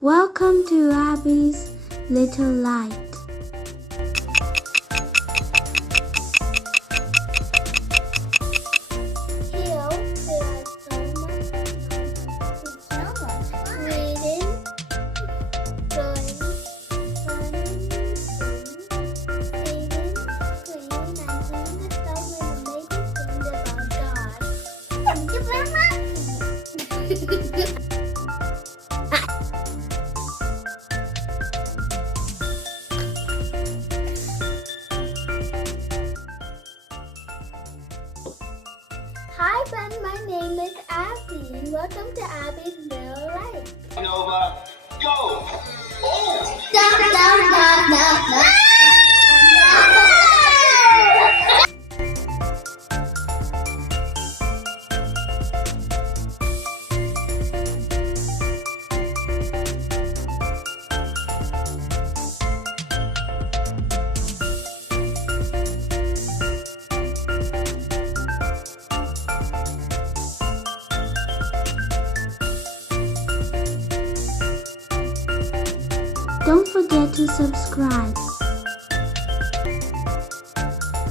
Welcome to Abby's Little Light. Here there are so much reading, drawing, running, singing, screaming, and doing the stuff with amazing things about God. Thank you very much. Hi friends, my name is Abby and welcome to Abby's Little Light. Nova, go! Oh! Stop, stop, stop, stop, stop. Don't forget to subscribe.